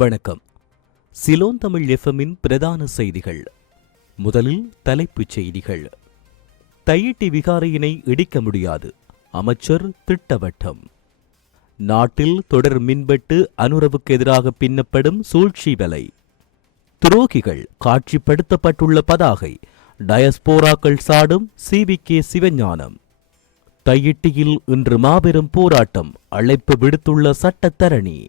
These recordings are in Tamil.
வணக்கம். சிலோன் தமிழ் எஃப்எம்மின் பிரதான செய்திகள். முதலில் தலைப்புச் செய்திகள். தையிட்டி விகாரையினை இடிக்க முடியாது, அமைச்சர் திட்டவட்டம். நாட்டில் தொடர் மின்வெட்டு, அனுரவுக்கு எதிராக பின்னப்படும் சூழ்ச்சி வலை. துரோகிகள் காட்சிப்படுத்தப்பட்டுள்ள பதாகை, டயஸ்போராக்கள் சாடும் சிவிகே சிவஞானம். தையிட்டியில் இன்று மாபெரும் போராட்டம், அழைப்பு விடுத்துள்ள சட்டத்தரணி.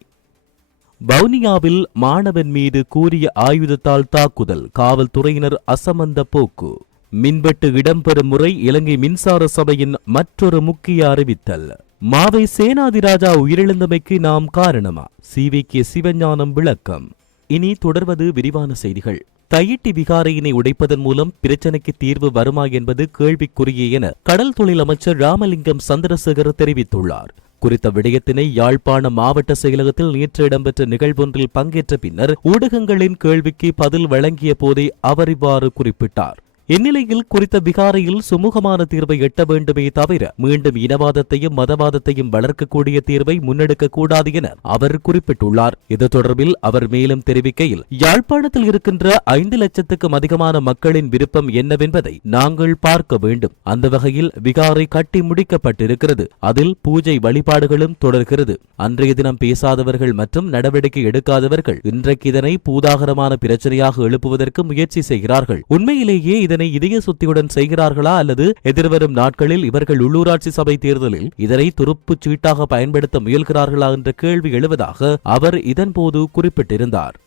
வவுனியாவில் மாணவன் மீது கூரிய ஆயுதத்தால் தாக்குதல், காவல்துறையினர் அசமந்த போக்கு. மின்வெட்டு இடம்பெறும் முறை இலங்கை மின்சார சபையின் மற்றொரு முக்கிய அறிவித்தல். மாவை சேனாதிராஜா உயிரிழந்தமைக்கு நாம் காரணமா? சிவிகே சிவஞானம் விளக்கம். இனி தொடர்வது விரிவான செய்திகள். தையிட்டி விகாரையினை உடைப்பதன் மூலம் பிரச்சினைக்கு தீர்வு வருமா என்பது கேள்விக்குறியே என கடல் தொழில் அமைச்சர் ராமலிங்கம் சந்திரசேகர் தெரிவித்துள்ளார். குறித்த விடயத்தினை யாழ்ப்பாண மாவட்ட செயலகத்தில் நேற்று இடம்பெற்ற நிகழ்வொன்றில் பங்கேற்ற பின்னர் ஊடகங்களின் கேள்விக்கு பதில் வழங்கிய போதே அவர் இவ்வாறு குறிப்பிட்டார். இந்நிலையில் குறித்த விகாரையில் சுமூகமான தீர்வை எட்ட வேண்டுமே தவிர மீண்டும் இனவாதத்தையும் மதவாதத்தையும் வளர்க்கக்கூடிய தீர்வை முன்னெடுக்கக்கூடாது என அவர் குறிப்பிட்டுள்ளார். இது தொடர்பில் அவர் மேலும் தெரிவிக்கையில், யாழ்ப்பாணத்தில் இருக்கின்ற 5 லட்சத்துக்கும் அதிகமான மக்களின் விருப்பம் என்னவென்பதை நாங்கள் பார்க்க வேண்டும். அந்த வகையில் விகாரை கட்டி முடிக்கப்பட்டிருக்கிறது. அதில் பூஜை வழிபாடுகளும் தொடர்கிறது. அன்றைய தினம் பேசாதவர்கள் மற்றும் நடவடிக்கை எடுக்காதவர்கள் இன்றைக்கு இதனை பூதாகரமான பிரச்சனையாக எழுப்புவதற்கு முயற்சி செய்கிறார்கள். உண்மையிலேயே இதனை இதய சுத்தியுடன் செய்கிறார்களா அல்லது எதிர்வரும் நாட்களில் இவர்கள் உள்ளூராட்சி சபை தேர்தலில் இதனை துருப்புச் சீட்டாக பயன்படுத்த முயல்கிறார்களா என்ற கேள்வி எழுவதாக அவர் இதன்போது குறிப்பிட்டிருந்தார்.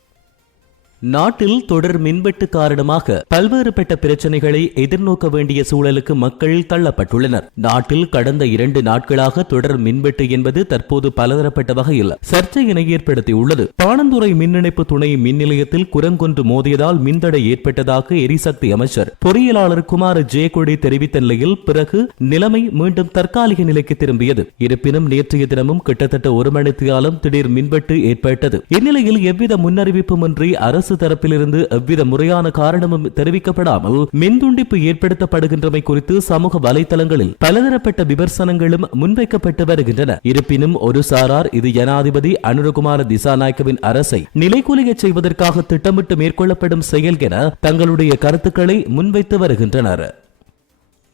நாட்டில் தொடர் மின்வெட்டு காரணமாக பல்வேறுபட்ட பிரச்சனைகளை எதிர்நோக்க வேண்டிய சூழலுக்கு மக்கள் தள்ளப்பட்டுள்ளனர். நாட்டில் கடந்த 2 நாட்களாக தொடர் மின்வெட்டு என்பது தற்போது பலதரப்பட்ட வகையில் சர்ச்சையினை ஏற்படுத்தியுள்ளது. பாணந்துறை மின் இணைப்பு துணை மின் நிலையத்தில் குரங்கொன்று மோதியதால் மின்தடை ஏற்பட்டதாக எரிசக்தி அமைச்சர் பொறியியலாளர் குமார் ஜெயக்கொடி தெரிவித்த நிலையில் பிறகு நிலைமை மீண்டும் தற்காலிக நிலைக்கு திரும்பியது. இருப்பினும் நேற்றைய தினமும் கிட்டத்தட்ட 1 மணித்தியாலம் திடீர் மின்வெட்டு ஏற்பட்டது. இந்நிலையில் எவ்வித முன்னறிவிப்புமின்றி அரசு தரப்பிலிருந்து எவ்வித முறையான காரணமும் தெரிவிக்கப்படாமல் மின்துண்டிப்பு ஏற்படுத்தப்படுகின்றமை குறித்து சமூக வலைதளங்களில் பலதரப்பட்ட விமர்சனங்களும் முன்வைக்கப்பட்டு வருகின்றன. இருப்பினும் ஒரு சாரார் இது ஜனாதிபதி அனுரகுமார திசாநாயக்கவின் அரசை நிலைகுலைய செய்வதற்காக திட்டமிட்டு மேற்கொள்ளப்படும் செயல் என தங்களுடைய கருத்துக்களை முன்வைத்து வருகின்றனர்.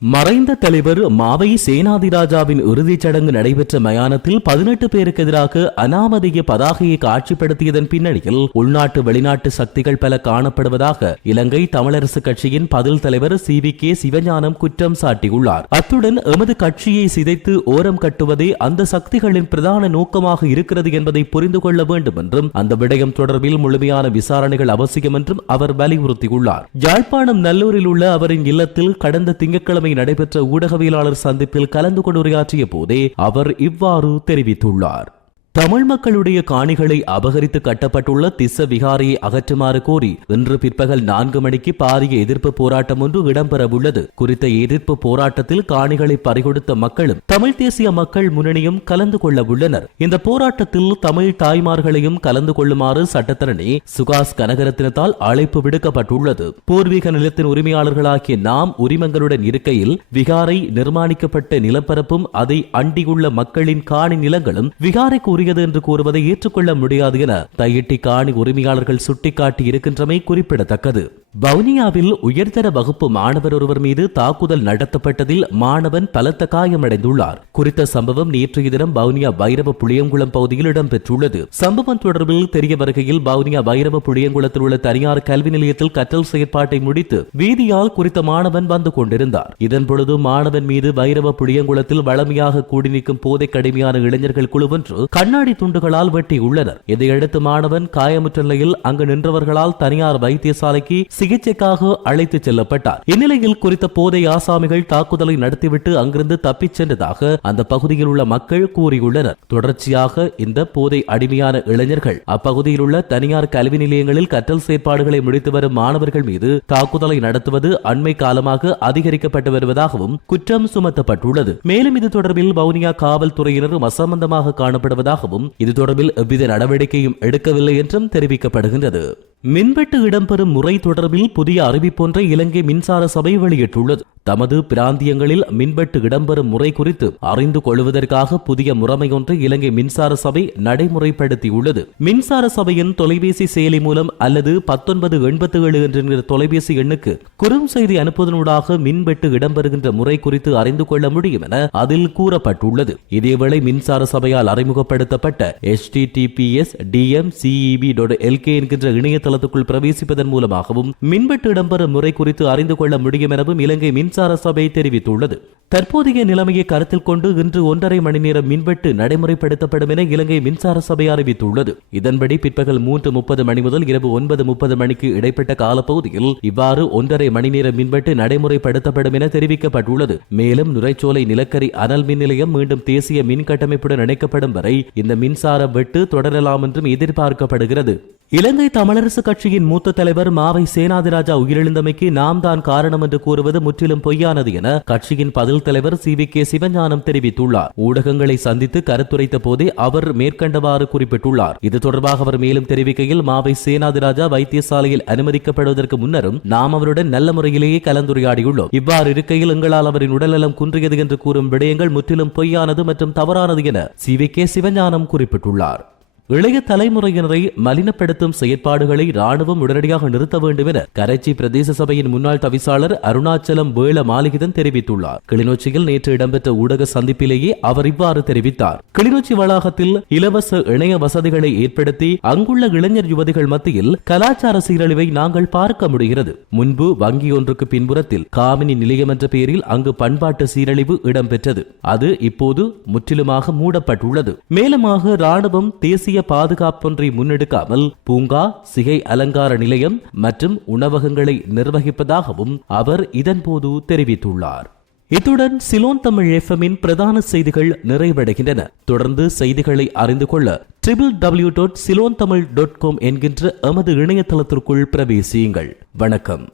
மறைந்த தலைவர் மாவை சேனாதிராஜாவின் இறுதிச் சடங்கு நடைபெற்ற மயானத்தில் 18 பேருக்கு எதிராக அனாமதேய பதாகையை காட்சிப்படுத்தியதன் பின்னணியில் உள்நாட்டு வெளிநாட்டு சக்திகள் பல காணப்படுவதாக இலங்கை தமிழரசு கட்சியின் பதில் தலைவர் சிவிகே சிவஞானம் குற்றம் சாட்டியுள்ளார். அத்துடன் எமது கட்சியை சிதைத்து ஓரம் கட்டுவதே அந்த சக்திகளின் பிரதான நோக்கமாக இருக்கிறது என்பதை புரிந்து கொள்ள வேண்டும் என்றும் அந்த விடயம் தொடர்பில் முழுமையான விசாரணைகள் அவசியம் என்றும் அவர் வலியுறுத்தியுள்ளார். யாழ்ப்பாணம் நல்லூரில் உள்ள அவரின் இல்லத்தில் கடந்த திங்கட்கிழமை நடைபெற்ற ஊடகவியலாளர் சந்திப்பில் கலந்து கொண்டு உரையாற்றிய போதே அவர் இவ்வாறு தெரிவித்துள்ளார். தமிழ் மக்களுடைய காணிகளை அபகரித்து கட்டப்பட்டுள்ள திஸ்ஸ விகாரையை அகற்றுமாறு கோரி இன்று பிற்பகல் 4 மணிக்கு பாரிய எதிர்ப்பு போராட்டம் ஒன்று இடம்பெறவுள்ளது. குறித்த எதிர்ப்பு போராட்டத்தில் காணிகளை பறிகொடுத்த மக்களும் தமிழ் தேசிய மக்கள் முன்னணியும் கலந்து கொள்ள உள்ளனர். இந்த போராட்டத்தில் தமிழ் தாய்மார்களையும் கலந்து கொள்ளுமாறு சட்டத்தரணி சுகாஸ் கனகரத்தினத்தால் அழைப்பு விடுக்கப்பட்டுள்ளது. பூர்வீக நிலத்தின் உரிமையாளர்களாகிய நாம் உரிமங்களுடன் இருக்கையில் விகாரை நிர்மாணிக்கப்பட்ட நிலப்பரப்பும் அதை அண்டியுள்ள மக்களின் காணி நிலங்களும் விகாரைக்கு என்று கூறுவதை ஏற்றுக்கொள்ள முடியாது என தையிட்டி காணி உரிமையாளர்கள் சுட்டிக்காட்டி இருக்கின்றமை குறிப்பிடத்தக்கது. வவுனியாவில் உயர்தர வகுப்பு மாணவர் ஒருவர் மீது தாக்குதல் நடத்தப்பட்டதில் மாணவன் பலத்த காயமடைந்துள்ளார். குறித்த சம்பவம் நேற்றைய தினம் வவுனியா வைரவ புளியங்குளம் பகுதியில் இடம்பெற்றுள்ளது. சம்பவம் தொடர்பில் தெரிய வருகையில் வவுனியா வைரவ புளியங்குளத்தில் உள்ள தனியார் கல்வி நிலையத்தில் கற்றல் செயற்பாட்டை முடித்து வீதியால் குறித்த மாணவன் வந்து கொண்டிருந்தார். இதன்பொழுது மாணவன் மீது வைரவ புளியங்குளத்தில் வளமையாக கூடி நிற்கும் போதை கடுமையான இளைஞர்கள் குழு ஒன்று கண்ணாடி துண்டுகளால் வெட்டியுள்ளனர். இதையடுத்து மாணவன் காயமுற்ற நிலையில் அங்கு நின்றவர்களால் தனியார் வைத்தியசாலைக்கு சிகிச்சைக்காக அழைத்துச் செல்லப்பட்டார். இந்நிலையில் குறித்த போதை ஆசாமிகள் தாக்குதலை நடத்திவிட்டு அங்கிருந்து தப்பிச் சென்றதாக அந்த பகுதியில் உள்ள மக்கள் கூறியுள்ளனர். தொடர்ச்சியாக இந்த போதை அடிமையான இளைஞர்கள் அப்பகுதியில் உள்ள தனியார் கல்வி நிலையங்களில் கற்றல் செயற்பாடுகளை முடித்து வரும் மாணவர்கள் மீது தாக்குதலை நடத்துவது அண்மை காலமாக அதிகரிக்கப்பட்டு வருவதாகவும் குற்றம் சுமத்தப்பட்டுள்ளது. மேலும் இது தொடர்பில் வவுனியா காவல்துறையினரும் அசம்பந்தமாக காணப்படுவதாகவும் இது தொடர்பில் எவ்வித நடவடிக்கையும் எடுக்கவில்லை என்றும் தெரிவிக்கப்படுகின்றது. மின்வெட்டு இடம்பெறும் முறை தொடர்பில் புதிய அறிவிப்பொன்றை இலங்கை மின்சார சபை வெளியிட்டுள்ளது. தமது பிராந்தியங்களில் மின்வெட்டு இடம்பெறும் முறை குறித்து அறிந்து கொள்வதற்காக புதிய முறைமையொன்றை இலங்கை மின்சார சபை நடைமுறைப்படுத்தியுள்ளது. மின்சார சபையின் தொலைபேசி செயலி மூலம் அல்லது 1987 என்ற தொலைபேசி எண்ணுக்கு குறுஞ்செய்தி அனுப்புவதனூடாக மின்வெட்டு இடம்பெறுகின்ற முறை குறித்து அறிந்து கொள்ள முடியும் என அதில் கூறப்பட்டுள்ளது. இதேவேளை மின்சார சபையால் அறிமுகப்படுத்தப்பட்ட https://dmceb.lk என்கின்ற இணையதளத்துக்குள் பிரவேசிப்பதன் மூலமாகவும் மின்வெட்டு இடம்பெறும் முறை குறித்து அறிந்து கொள்ள முடியும் எனவும் இலங்கை மின்சார சபை தெரிவித்துள்ளது. தற்போதைய நிலைமையை கருத்தில் கொண்டு இன்று 1.5 மணி நேரம் மின்வெட்டு நடைமுறைப்படுத்தப்படும் என இலங்கை மின்சார சபை அறிவித்துள்ளது. இதன்படி பிற்பகல் 3:30 மணி முதல் இரவு 9:30 மணிக்கு இடைப்பட்ட காலப்பகுதியில் இவ்வாறு 1.5 மணி நேரம் மின்வெட்டு நடைமுறைப்படுத்தப்படும் என தெரிவிக்கப்பட்டுள்ளது. மேலும் நுரைச்சோலை நிலக்கரி அனல் மின் நிலையம் மீண்டும் தேசிய மின் கட்டமைப்புடன் இணைக்கப்படும் வரை இந்த மின்சார வெட்டு தொடரலாம் என்றும் எதிர்பார்க்கப்படுகிறது. இலங்கை தமிழரசு கட்சியின் மூத்த தலைவர் மாவை சேனாதிராஜா உயிரிழந்தமைக்கு நாம் தான் காரணம் என்று கூறுவது முற்றிலும் பொய்யானது என கட்சியின் பதில் தலைவர் CVK சிவஞானம் தெரிவித்துள்ளார். ஊடகங்களை சந்தித்து கருத்துரைத்த போதே அவர் மேற்கண்டவாறு குறிப்பிட்டுள்ளார். இது தொடர்பாக அவர் மேலும் தெரிவிக்கையில், மாவை சேனாதிராஜா வைத்தியசாலையில் அனுமதிக்கப்படுவதற்கு முன்னரும் நாம் அவருடன் நல்ல முறையிலேயே கலந்துரையாடியுள்ளோம். இவ்வாறு இருக்கையில் எங்களால் அவரின் உடல்நலம் குன்றியது என்று கூறும் விடயங்கள் முற்றிலும் பொய்யானது மற்றும் தவறானது என CVK சிவஞானம் குறிப்பிட்டுள்ளார். இளைய தலைமுறையினரை மலினப்படுத்தும் செயற்பாடுகளை ராணுவம் உடனடியாக நிறுத்த வேண்டும் என கரைச்சி பிரதேச சபையின் முன்னாள் தவிசாளர் அருணாச்சலம் வேள மாளிகிதன் தெரிவித்துள்ளார். கிளிநொச்சியில் நேற்று இடம்பெற்ற ஊடக சந்திப்பிலேயே அவர் இவ்வாறு தெரிவித்தார். கிளிநொச்சி வளாகத்தில் இலவச இணைய வசதிகளை ஏற்படுத்தி அங்குள்ள இளைஞர் யுவதிகள் மத்தியில் கலாச்சார சீரழிவை நாங்கள் பார்க்க முடிகிறது. முன்பு வங்கி ஒன்றுக்கு பின்புறத்தில் காமினி நிலையம் என்ற பெயரில் அங்கு பண்பாட்டு சீரழிவு இடம்பெற்றது. அது இப்போது முற்றிலுமாக மூடப்பட்டுள்ளது. மேலுமாக ராணுவம் தேசிய பாதுகாப்பொன்றை முன்னெடுக்காமல் பூங்கா, சிகை அலங்கார நிலையம் மற்றும் உணவகங்களை நிர்வகிப்பதாகவும் அவர் இதன்போது தெரிவித்துள்ளார். இத்துடன் சிலோன் தமிழ் FM பிரதான செய்திகள் நிறைவடைகின்றன. தொடர்ந்து செய்திகளை அறிந்து கொள்ள www.ceylontamil.com என்கின்ற எமது இணையதளத்திற்குள் பிரவேசியுங்கள். வணக்கம்.